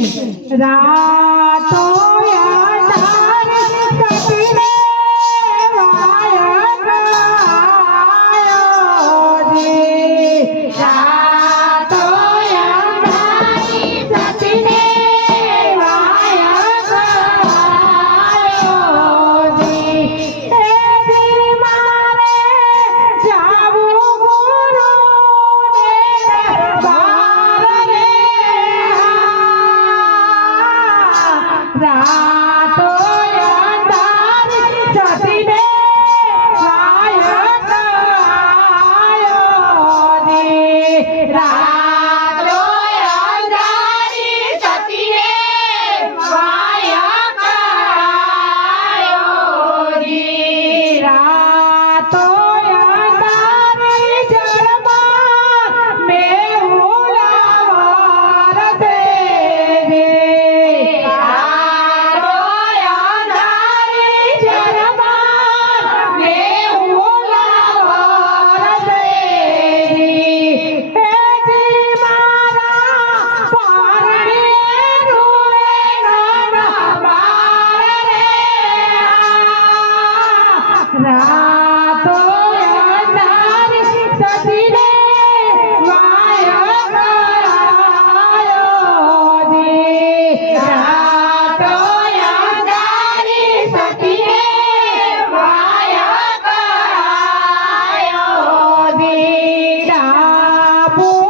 谢大家 আপন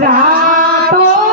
रातों